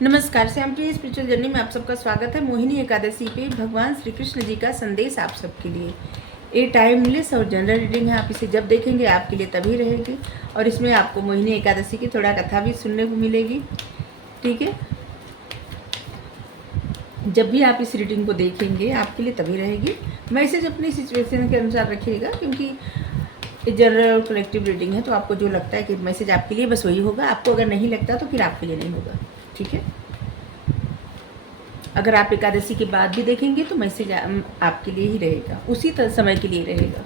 नमस्कार, श्याम प्रिय spiritual journey में आप सबका स्वागत है। मोहिनी एकादशी पे भगवान श्री कृष्ण जी का संदेश आप सबके लिए। ये टाइमलेस और जनरल रीडिंग है। आप इसे जब देखेंगे आपके लिए तभी रहेगी, और इसमें आपको मोहिनी एकादशी की थोड़ा कथा भी सुनने को मिलेगी। ठीक है, जब भी आप इस रीडिंग को देखेंगे आपके लिए तभी रहेगी। मैसेज अपनी सिचुएशन के अनुसार रखिएगा, क्योंकि ये जनरल और कलेक्टिव रीडिंग है, तो आपको जो लगता है कि मैसेज आपके लिए बस वही होगा। आपको अगर नहीं लगता तो फिर आपके लिए नहीं होगा। ठीक है, अगर आप एकादशी के बाद भी देखेंगे तो मैसेज आपके लिए ही रहेगा, उसी समय के लिए रहेगा।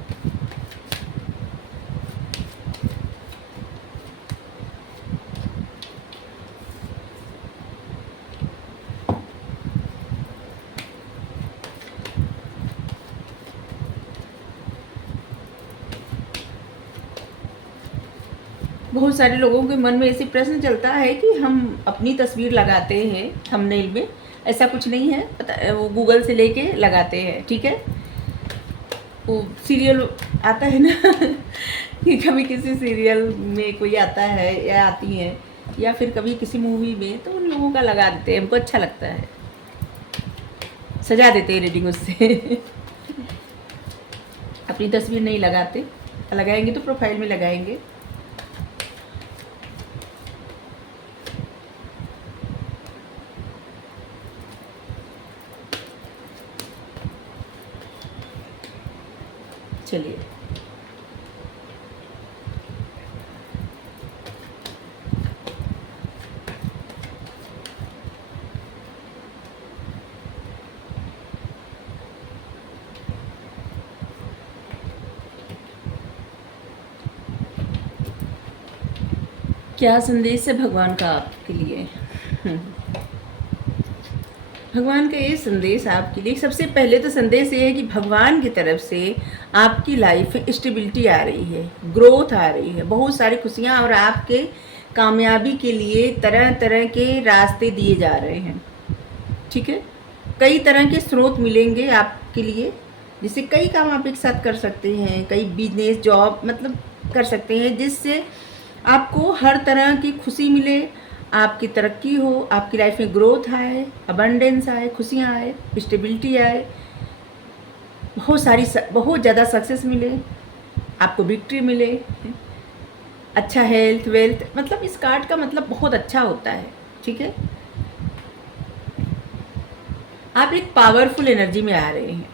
बहुत सारे लोगों के मन में ऐसे प्रश्न चलता है कि हम अपनी तस्वीर लगाते हैं थंबनेल में। ऐसा कुछ नहीं है, पता वो गूगल से लेके लगाते हैं। ठीक है, वो सीरियल आता है ना कि कभी किसी सीरियल में कोई आता है या आती है, या फिर कभी किसी मूवी में, तो उन लोगों का लगा देते हैं। हमको अच्छा लगता है, सजा देते हैं रीडिंग उससे अपनी तस्वीर नहीं लगाते, लगाएंगे तो प्रोफाइल में लगाएंगे। चलिए, क्या संदेश है भगवान का आपके लिए? भगवान का ये संदेश आपके लिए, सबसे पहले तो संदेश ये है कि भगवान की तरफ से आपकी लाइफ में स्टेबिलिटी आ रही है, ग्रोथ आ रही है, बहुत सारी खुशियाँ, और आपके कामयाबी के लिए तरह तरह के रास्ते दिए जा रहे हैं। ठीक है, कई तरह के स्रोत मिलेंगे आपके लिए, जिससे कई काम आप एक साथ कर सकते हैं, कई बिजनेस जॉब मतलब कर सकते हैं, जिससे आपको हर तरह की खुशी मिले, आपकी तरक्की हो, आपकी लाइफ में ग्रोथ आए, अबंडेंस आए, खुशियाँ आए, स्टेबिलिटी आए, बहुत ज़्यादा सक्सेस मिले, आपको विक्ट्री मिले, अच्छा हेल्थ वेल्थ, मतलब इस कार्ड का मतलब बहुत अच्छा होता है। ठीक है, आप एक पावरफुल एनर्जी में आ रहे हैं।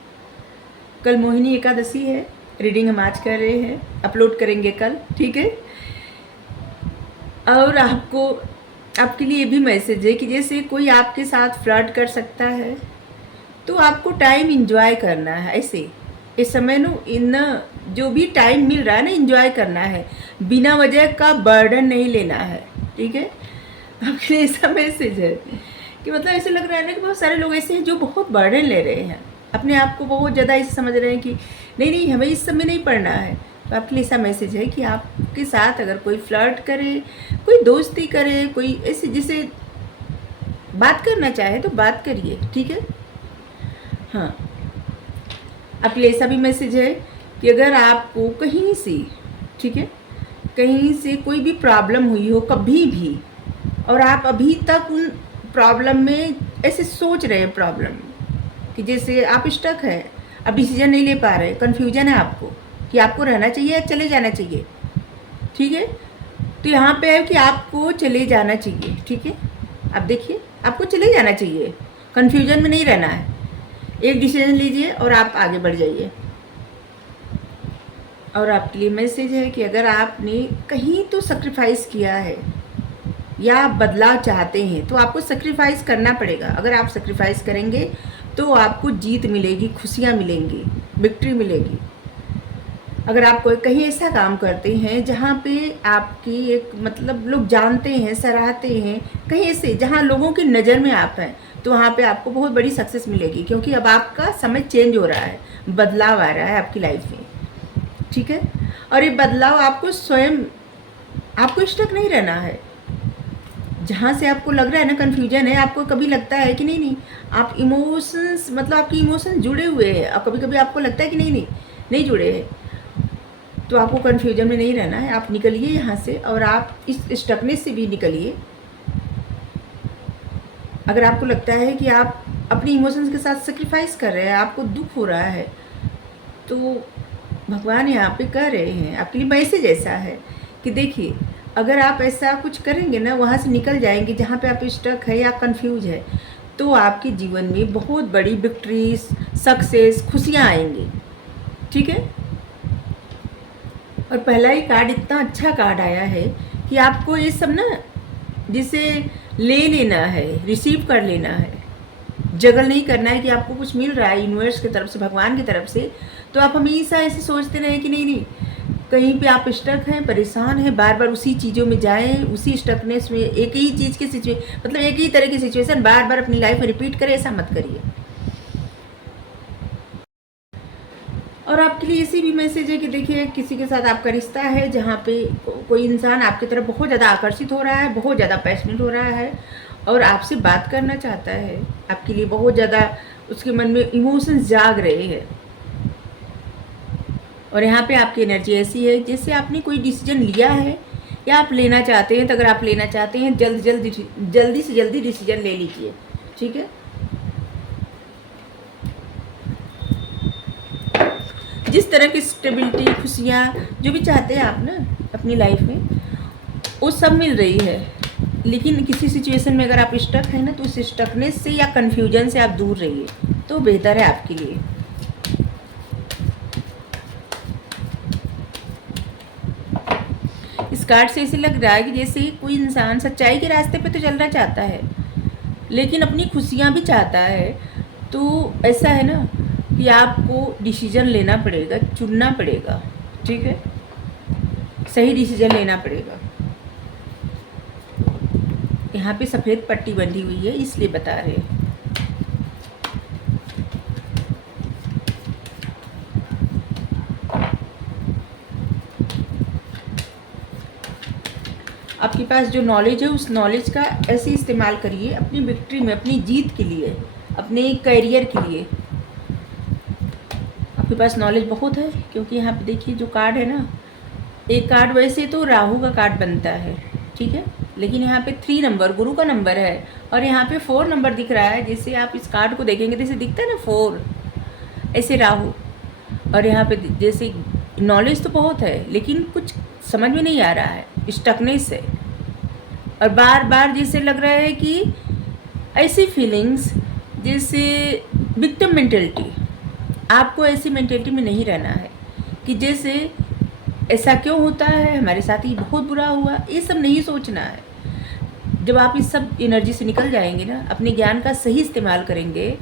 कल मोहिनी एकादशी है, रीडिंग हम आज कर रहे हैं, अपलोड करेंगे कल। ठीक है, और आपके लिए भी मैसेज है कि जैसे कोई आपके साथ फ्लर्ट कर सकता है, तो आपको टाइम इंजॉय करना है। ऐसे इस समय इन जो भी टाइम मिल रहा है ना, इंजॉय करना है, बिना वजह का बर्डन नहीं लेना है। ठीक है, आपके लिए ऐसा मैसेज है कि मतलब ऐसे लग रहा है ना कि बहुत सारे लोग ऐसे हैं जो बहुत बर्डन ले रहे हैं, अपने आप को बहुत ज़्यादा ऐसे समझ रहे हैं कि नहीं नहीं हमें इस समय नहीं पढ़ना है। तो आपके लिए ऐसा मैसेज है कि आपके साथ अगर कोई फ्लर्ट करे, कोई दोस्ती करे, कोई ऐसे जिसे बात करना चाहे तो बात करिए। ठीक है, हाँ, आपके लिए ऐसा भी मैसेज है कि अगर आपको कहीं से, ठीक है, कहीं से कोई भी प्रॉब्लम हुई हो कभी भी, और आप अभी तक उन प्रॉब्लम में ऐसे सोच रहे हैं, प्रॉब्लम कि जैसे आप स्टक है, अब डिसीजन नहीं ले पा रहे, कन्फ्यूजन है आपको कि आपको रहना चाहिए या चले जाना चाहिए। ठीक है, तो यहाँ पे है कि आपको चले जाना चाहिए। ठीक है, अब देखिए, आपको चले जाना चाहिए, कन्फ्यूजन में नहीं रहना है। एक डिसीजन लीजिए और आप आगे बढ़ जाइए। और आपके लिए मैसेज है कि अगर आपने कहीं तो सेक्रीफाइस किया है या आप बदलाव चाहते हैं, तो आपको सेक्रीफाइस करना पड़ेगा। अगर आप सेक्रीफाइस करेंगे तो आपको जीत मिलेगी, खुशियाँ मिलेंगी, विक्ट्री मिलेगी। अगर आप कोई कहीं ऐसा काम करते हैं जहाँ पे आपकी एक मतलब लोग जानते हैं, सराहते हैं, कहीं ऐसे जहाँ लोगों की नज़र में आप हैं, तो वहाँ पे आपको बहुत बड़ी सक्सेस मिलेगी, क्योंकि अब आपका समय चेंज हो रहा है, बदलाव आ रहा है आपकी लाइफ में। ठीक है, और ये बदलाव आपको स्वयं, आपको स्टक नहीं रहना है। जहाँ से आपको लग रहा है ना कन्फ्यूजन है, आपको कभी लगता है कि नहीं नहीं आप इमोशंस, मतलब आपके इमोशंस जुड़े हुए हैं, और कभी कभी आपको लगता है कि नहीं नहीं नहीं जुड़े हैं, तो आपको कन्फ्यूजन में नहीं रहना है। आप निकलिए यहाँ से, और आप इस स्टकनेस से भी निकलिए। अगर आपको लगता है कि आप अपनी इमोशंस के साथ सेक्रीफाइस कर रहे हैं, आपको दुख हो रहा है, तो भगवान यहाँ पे कह रहे हैं, आपके लिए मैसेज ऐसा है कि देखिए, अगर आप ऐसा कुछ करेंगे ना, वहाँ से निकल जाएंगे जहाँ पे आप स्टक है या कंफ्यूज है, तो आपके जीवन में बहुत बड़ी विक्ट्रीज, सक्सेस, खुशियाँ आएंगी। ठीक है। और पहला ही कार्ड इतना अच्छा कार्ड आया है कि आपको ये सब ना जिसे ले लेना है, रिसीव कर लेना है, जगल नहीं करना है कि आपको कुछ मिल रहा है यूनिवर्स की तरफ से, भगवान की तरफ से, तो आप हमेशा ऐसे सोचते रहे कि नहीं नहीं, कहीं पे आप स्टक हैं, परेशान हैं, बार बार उसी चीज़ों में जाएं, उसी स्टकनेस में, एक ही चीज़ की सिचुएशन, मतलब एक ही तरह की सिचुएशन बार बार अपनी लाइफ में रिपीट करें, ऐसा मत करिए। और आपके लिए ऐसी भी मैसेज है कि देखिए, किसी के साथ आपका रिश्ता है जहाँ पे कोई इंसान आपकी तरफ बहुत ज़्यादा आकर्षित हो रहा है, बहुत ज़्यादा पैशनेट हो रहा है और आपसे बात करना चाहता है, आपके लिए बहुत ज़्यादा उसके मन में इमोशंस जाग रहे हैं। और यहाँ पे आपकी एनर्जी ऐसी है जैसे आपने कोई डिसीजन लिया है या आप लेना चाहते हैं, तो अगर आप लेना चाहते हैं जल्दी से जल्दी डिसीजन ले लीजिए। ठीक है। जिस तरह की स्टेबिलिटी, खुशियाँ जो भी चाहते हैं आप ना अपनी लाइफ में, वो सब मिल रही है। लेकिन किसी सिचुएशन में अगर आप स्टक हैं ना, तो उस स्टकनेस से या कन्फ्यूजन से आप दूर रहिए, तो बेहतर है आपके लिए। इस कार्ड से ऐसे लग रहा है कि जैसे कोई इंसान सच्चाई के रास्ते पे तो चलना चाहता है, लेकिन अपनी खुशियाँ भी चाहता है। तो ऐसा है ना कि आपको डिसीजन लेना पड़ेगा, चुनना पड़ेगा। ठीक है। सही डिसीजन लेना पड़ेगा। यहाँ पे सफ़ेद पट्टी बंधी हुई है, इसलिए बता रहे हैं। आपके पास जो नॉलेज है, उस नॉलेज का ऐसे इस्तेमाल करिए अपनी विक्ट्री में, अपनी जीत के लिए, अपने करियर के लिए। आपके पास नॉलेज बहुत है, क्योंकि यहाँ पे देखिए जो कार्ड है ना, एक कार्ड वैसे तो राहु का कार्ड बनता है, ठीक है, लेकिन यहाँ पे 3 नंबर गुरु का नंबर है और यहाँ पे 4 नंबर दिख रहा है। जैसे आप इस कार्ड को देखेंगे जैसे दिखता है ना 4, ऐसे राहु। और यहाँ पे जैसे नॉलेज तो बहुत है, लेकिन कुछ समझ में नहीं आ रहा है, स्टकनेस है, और बार बार जैसे लग रहा है कि ऐसी फीलिंग्स जैसे विक्टिम मेंटेलिटी। आपको ऐसी मेंटेलिटी में नहीं रहना है कि जैसे ऐसा क्यों होता है, हमारे साथ ही बहुत बुरा हुआ, ये सब नहीं सोचना है। जब आप इस सब एनर्जी से निकल जाएंगे ना, अपने ज्ञान का सही इस्तेमाल करेंगे,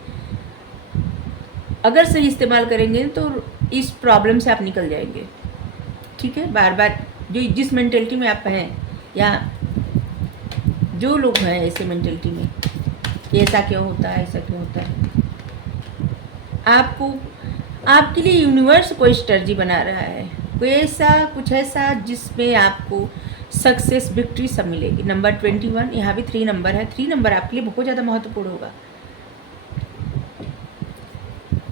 अगर सही इस्तेमाल करेंगे तो इस प्रॉब्लम से आप निकल जाएंगे। ठीक है। बार बार जो जिस मेंटेलिटी में आप हैं, या जो लोग हैं ऐसे मेंटेलिटी में कि ऐसा क्यों होता है, ऐसा क्यों होता है, आपको आपके लिए यूनिवर्स कोई स्ट्रेटजी बना रहा है, कोई ऐसा कुछ ऐसा जिसमें आपको सक्सेस, विक्ट्री सब मिलेगी। नंबर 21, यहाँ भी 3 नंबर है। 3 नंबर आपके लिए बहुत ज़्यादा महत्वपूर्ण होगा।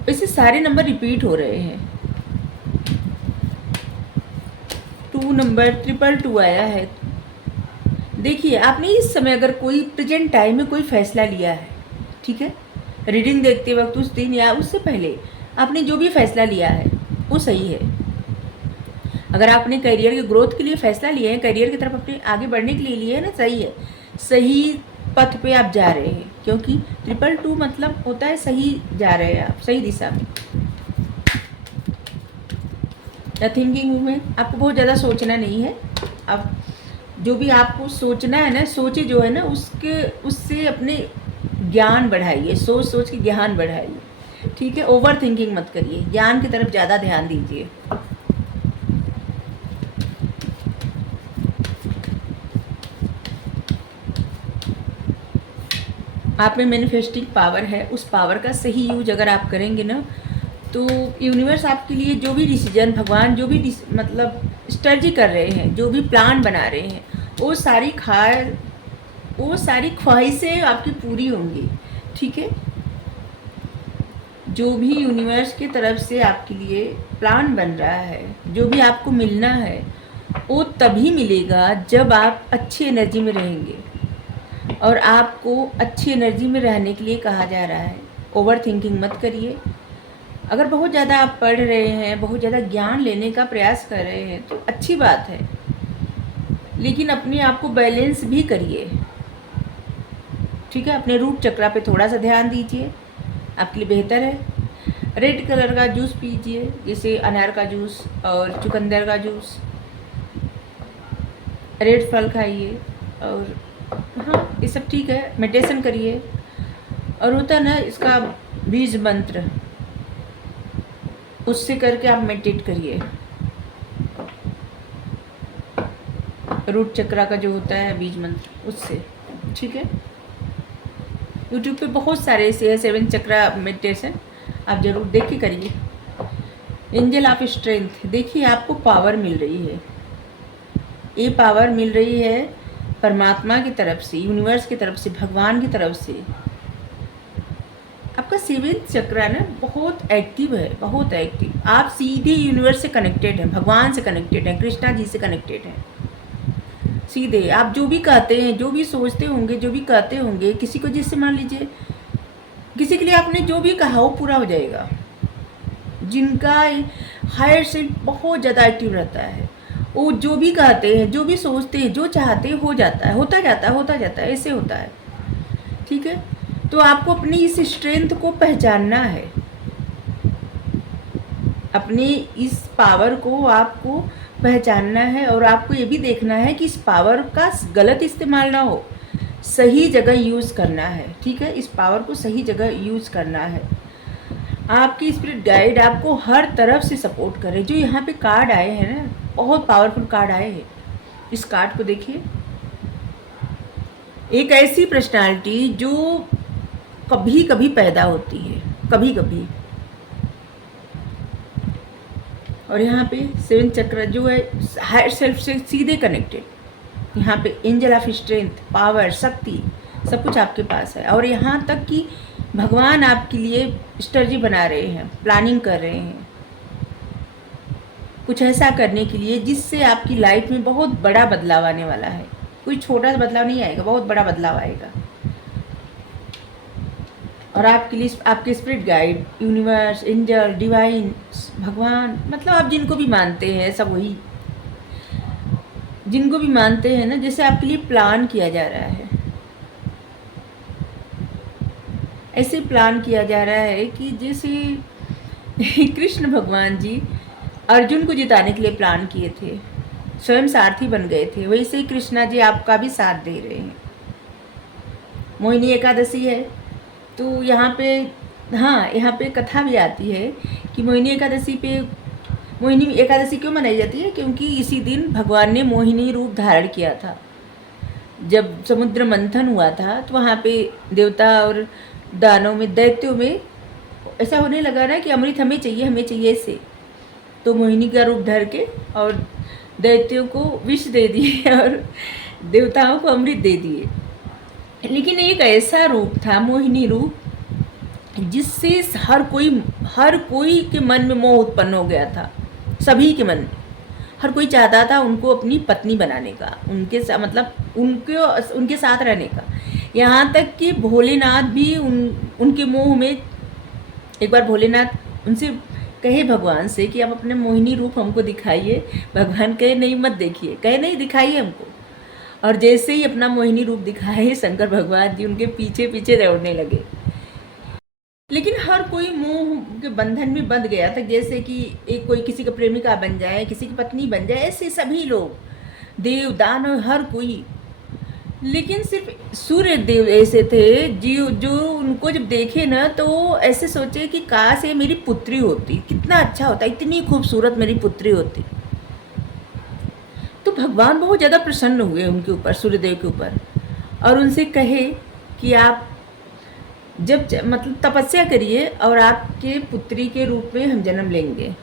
वैसे सारे नंबर रिपीट हो रहे हैं। 2 नंबर, 222 आया है। देखिए, आपने इस समय अगर कोई प्रेजेंट टाइम में कोई फैसला लिया है, ठीक है, रीडिंग देखते वक्त उस दिन या उससे पहले आपने जो भी फैसला लिया है वो सही है। अगर आपने करियर के ग्रोथ के लिए फैसला लिया है, करियर की तरफ अपने आगे बढ़ने के लिए लिया है ना, सही है, सही पथ पे आप जा रहे हैं, क्योंकि 222 मतलब होता है सही जा रहे हैं आप, सही दिशा में। थिंकिंग में आपको बहुत ज़्यादा सोचना नहीं है। आप जो भी आपको सोचना है ना, सोचे जो है ना, उससे अपने ज्ञान बढ़ाइए, सोच सोच के ज्ञान बढ़ाइए। ठीक है। ओवर थिंकिंग मत करिए, ज्ञान की तरफ ज़्यादा ध्यान दीजिए। आप में मैनिफेस्टिंग पावर है, उस पावर का सही यूज अगर आप करेंगे ना, तो यूनिवर्स आपके लिए जो भी डिसीजन, भगवान जो भी मतलब स्ट्रेटजी कर रहे हैं, जो भी प्लान बना रहे हैं, वो सारी ख्वाहिशें आपकी पूरी होंगी। ठीक है। जो भी यूनिवर्स की तरफ से आपके लिए प्लान बन रहा है, जो भी आपको मिलना है, वो तभी मिलेगा जब आप अच्छी एनर्जी में रहेंगे और आपको अच्छी एनर्जी में रहने के लिए कहा जा रहा है। ओवर थिंकिंग मत करिए। अगर बहुत ज़्यादा आप पढ़ रहे हैं, बहुत ज़्यादा ज्ञान लेने का प्रयास कर रहे हैं तो अच्छी बात है, लेकिन अपने आप को बैलेंस भी करिए। ठीक है, अपने रूट चक्रा पे थोड़ा सा ध्यान दीजिए, आपके लिए बेहतर है। रेड कलर का जूस पीजिए, जैसे अनार का जूस और चुकंदर का जूस। रेड फल खाइए और हाँ, ये सब ठीक है। मेडिटेशन करिए। और होता ना इसका बीज मंत्र, उससे करके आप मेडिटेट करिए। रूट चक्रा का जो होता है बीज मंत्र, उससे। ठीक है, यूट्यूब पे बहुत सारे ऐसे है 7 चक्रा मेडिटेशन, आप ज़रूर देख के करिए। एंजल ऑफ स्ट्रेंथ, देखिए आपको पावर मिल रही है। ये पावर मिल रही है परमात्मा की तरफ से, यूनिवर्स की तरफ से, भगवान की तरफ से। आपका 7 चक्रा ना बहुत एक्टिव है, बहुत एक्टिव। आप सीधे यूनिवर्स से कनेक्टेड हैं, भगवान से कनेक्टेड हैं, कृष्णा जी से कनेक्टेड हैं। सीधे आप जो भी कहते हैं, जो भी सोचते होंगे, जो भी कहते होंगे, किसी को, जिससे मान लीजिए किसी के लिए आपने जो भी कहा वो पूरा हो जाएगा। जिनका हायर से बहुत ज़्यादा एक्टिव रहता है, वो जो भी कहते हैं, जो भी सोचते हैं, जो चाहते हैं, हो जाता है, होता जाता है, होता जाता है, ऐसे होता है। ठीक है, तो आपको अपनी इस स्ट्रेंथ को पहचानना है, अपनी इस पावर को आपको पहचानना है। और आपको ये भी देखना है कि इस पावर का गलत इस्तेमाल ना हो, सही जगह यूज़ करना है। ठीक है, इस पावर को सही जगह यूज़ करना है। आपकी स्पिरिट गाइड आपको हर तरफ से सपोर्ट करे। जो यहाँ पे कार्ड आए हैं ना, बहुत पावरफुल कार्ड आए हैं। इस कार्ड को देखिए, एक ऐसी पर्सनालिटी जो कभी कभी पैदा होती है, कभी कभी। और यहाँ पे 7 चक्र जो है हायर सेल्फ से सीधे कनेक्टेड। यहाँ पे एंजल ऑफ स्ट्रेंथ, पावर, शक्ति, सब कुछ आपके पास है। और यहाँ तक कि भगवान आपके लिए स्ट्रेटजी बना रहे हैं, प्लानिंग कर रहे हैं कुछ ऐसा करने के लिए जिससे आपकी लाइफ में बहुत बड़ा बदलाव आने वाला है। कोई छोटा सा बदलाव नहीं आएगा, बहुत बड़ा बदलाव आएगा। और आपके लिए आपके spirit guide, universe, angel, divine, भगवान, मतलब आप जिनको भी मानते हैं, सब वही, जिनको भी मानते हैं ना, जैसे आपके लिए प्लान किया जा रहा है। ऐसे प्लान किया जा रहा है कि जैसे कृष्ण भगवान जी अर्जुन को जिताने के लिए प्लान किए थे, स्वयं सारथी बन गए थे, वैसे ही कृष्णा जी आपका भी साथ दे रहे हैं। मोहिनी एकादशी है तो यहाँ पे, हाँ, यहाँ पे कथा भी आती है कि मोहिनी एकादशी पे, मोहिनी एकादशी क्यों मनाई जाती है? क्योंकि इसी दिन भगवान ने मोहिनी रूप धारण किया था। जब समुद्र मंथन हुआ था तो वहाँ पे देवता और दानों में, दैत्यों में ऐसा होने लगा ना कि अमृत हमें चाहिए, हमें चाहिए ऐसे। तो मोहिनी का रूप धर के और दैत्यों को विष दे दिए और देवताओं को अमृत दे दिए। लेकिन एक ऐसा रूप था, मोहिनी रूप, जिससे हर कोई के मन में मोह उत्पन्न हो गया था। सभी के मन में हर कोई चाहता था उनको अपनी पत्नी बनाने का, मतलब उनके साथ रहने का। यहाँ तक कि भोलेनाथ भी उनके मोह में, एक बार भोलेनाथ उनसे कहे भगवान से कि आप अपने मोहिनी रूप हमको दिखाइए। भगवान कहे नहीं, मत देखिए, कहे नहीं, दिखाइए हमको। और जैसे ही अपना मोहिनी रूप दिखाए, शंकर भगवान जी उनके पीछे पीछे दौड़ने लगे। लेकिन हर कोई मोह के बंधन में बंध गया था, जैसे कि एक कोई किसी का प्रेमिका बन जाए, किसी की पत्नी बन जाए, ऐसे सभी लोग, देव दानव, हर कोई। लेकिन सिर्फ सूर्य देव ऐसे थे जो उनको जब देखे ना तो ऐसे सोचे कि काश ये मेरी पुत्री होती, कितना अच्छा होता, इतनी खूबसूरत मेरी पुत्री होती। तो भगवान बहुत ज़्यादा प्रसन्न हुए उनके ऊपर, सूर्यदेव के ऊपर, और उनसे कहे कि आप जब मतलब तपस्या करिए और आपके पुत्री के रूप में हम जन्म लेंगे।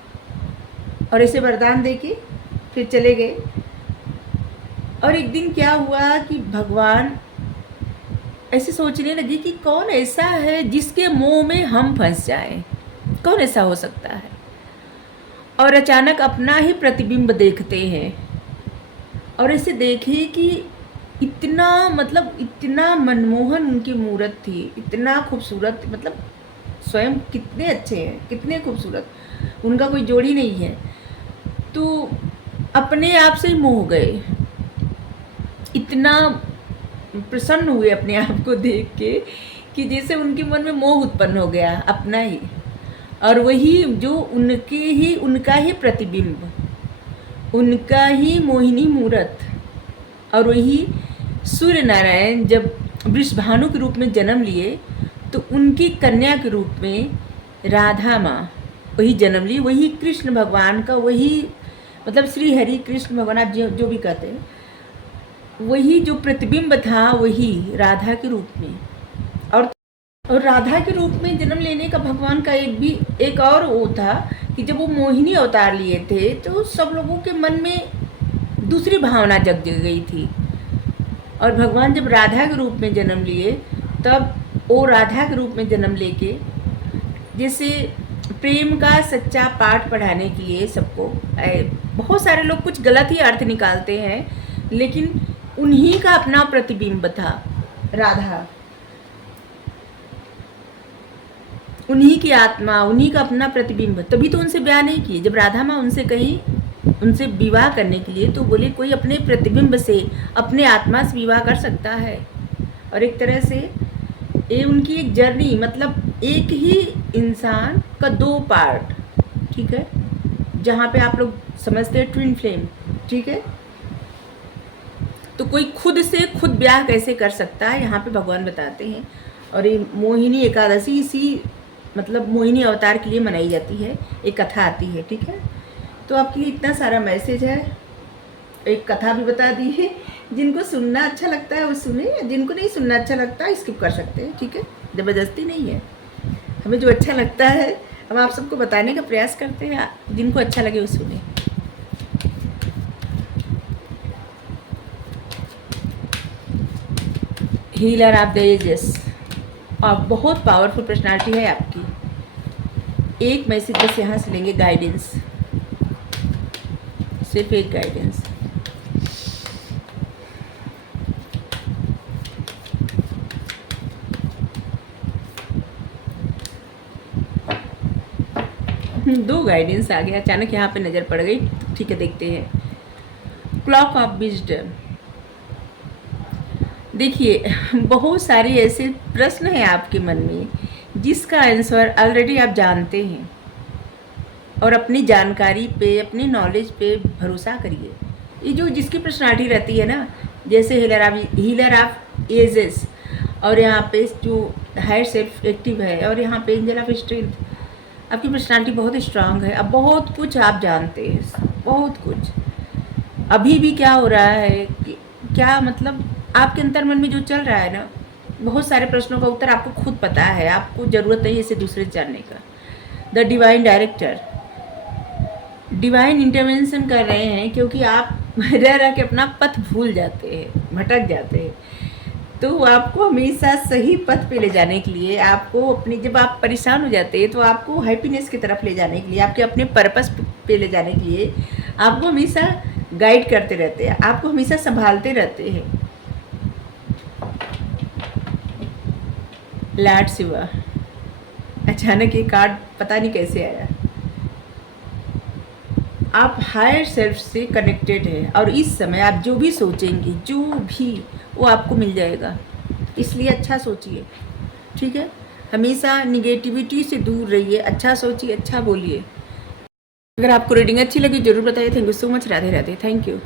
और ऐसे वरदान दे के फिर चले गए। और एक दिन क्या हुआ कि भगवान ऐसे सोचने लगे कि कौन ऐसा है जिसके मोह में हम फंस जाएं, कौन ऐसा हो सकता है। और अचानक अपना ही प्रतिबिंब देखते हैं और ऐसे देखे कि इतना मतलब इतना मनमोहन उनकी मूरत थी, इतना खूबसूरत, मतलब स्वयं कितने अच्छे हैं, कितने खूबसूरत, उनका कोई जोड़ी नहीं है। तो अपने आप से ही मोह गए, इतना प्रसन्न हुए अपने आप को देख के कि जैसे उनके मन में मोह उत्पन्न हो गया अपना ही, और वही जो उनका ही प्रतिबिंब, उनका ही मोहिनी मूरत, और वही सूर्य नारायण जब वृषभानु के रूप में जन्म लिए तो उनकी कन्या के रूप में राधा माँ वही जन्म ली, वही कृष्ण भगवान का, वही मतलब श्री हरि कृष्ण भगवान आप जो भी कहते हैं, वही जो प्रतिबिंब था वही राधा के रूप में। और राधा के रूप में जन्म लेने का भगवान का एक और वो था कि जब वो मोहिनी अवतार लिए थे तो सब लोगों के मन में दूसरी भावना जग गई थी, और भगवान जब राधा के रूप में जन्म लिए तब वो राधा के रूप में जन्म लेके जैसे प्रेम का सच्चा पाठ पढ़ाने के लिए सबको, बहुत सारे लोग कुछ गलत ही अर्थ निकालते हैं, लेकिन उन्हीं का अपना प्रतिबिंब था राधा, उन्हीं की आत्मा, उन्हीं का अपना प्रतिबिंब। तभी तो उनसे ब्याह नहीं किए। जब राधा माँ उनसे कही उनसे विवाह करने के लिए तो बोले कोई अपने प्रतिबिंब से, अपने आत्मा से विवाह कर सकता है। और एक तरह से ये उनकी एक जर्नी, मतलब एक ही इंसान का दो पार्ट, ठीक है, जहाँ पे आप लोग समझते हैं ट्विन फ्लेम, ठीक है। तो कोई खुद से खुद ब्याह कैसे कर सकता है, यहाँ पे भगवान बताते हैं। और ये मोहिनी एकादशी इसी मतलब मोहिनी अवतार के लिए मनाई जाती है, एक कथा आती है, ठीक है। तो आपके लिए इतना सारा मैसेज है, एक कथा भी बता दी है। जिनको सुनना अच्छा लगता है वो सुने, जिनको नहीं सुनना अच्छा लगता है स्किप कर सकते हैं, ठीक है, ज़बरदस्ती नहीं है। हमें जो अच्छा लगता है हम आप सबको बताने का प्रयास करते हैं, जिनको अच्छा लगे वो सुने। हीलर ऑफ द एजेस, और बहुत पावरफुल पर्सनालिटी है आपकी। एक मैसेज बस यहाँ से लेंगे, गाइडेंस, सिर्फ एक गाइडेंस। दो गाइडेंस आ गया, अचानक यहाँ पे नज़र पड़ गई, ठीक है, देखते हैं। Clock of wisdom. देखिए बहुत सारे ऐसे प्रश्न हैं आपके मन में जिसका आंसर ऑलरेडी आप जानते हैं, और अपनी जानकारी पे, अपनी नॉलेज पे भरोसा करिए। ये जो जिसकी पर्सनालिटी रहती है ना, जैसे हीलर ऑफ एजेस, और यहाँ पे जो हायर सेल्फ एक्टिव है, और यहाँ पे एंजल ऑफ स्ट्रेंथ, आपकी पर्सनालिटी बहुत स्ट्रांग है। अब बहुत कुछ आप जानते हैं, बहुत कुछ। अभी भी क्या हो रहा है कि क्या मतलब आपके अंतर मन में जो चल रहा है ना, बहुत सारे प्रश्नों का उत्तर आपको खुद पता है, आपको ज़रूरत नहीं है इसे दूसरे से जानने का। The divine director, divine intervention कर रहे हैं, क्योंकि आप रह रह के अपना पथ भूल जाते हैं, भटक जाते हैं। तो आपको हमेशा सही पथ पे ले जाने के लिए, आपको अपनी, जब आप परेशान हो जाते हैं तो आपको हैप्पीनेस की तरफ ले जाने के लिए, आपके अपने पर्पस पे ले जाने के लिए आपको हमेशा गाइड करते रहते हैं, आपको हमेशा संभालते रहते हैं। लॉर्ड शिवा, अचानक ये कार्ड पता नहीं कैसे आया। आप हायर सेल्फ से कनेक्टेड है, और इस समय आप जो भी सोचेंगे, जो भी, वो आपको मिल जाएगा। इसलिए अच्छा सोचिए, ठीक है, हमेशा निगेटिविटी से दूर रहिए, अच्छा सोचिए, अच्छा बोलिए। अगर आपको रीडिंग अच्छी लगी जरूर बताइए। Thank you so much. Radhe Radhe. Thank you.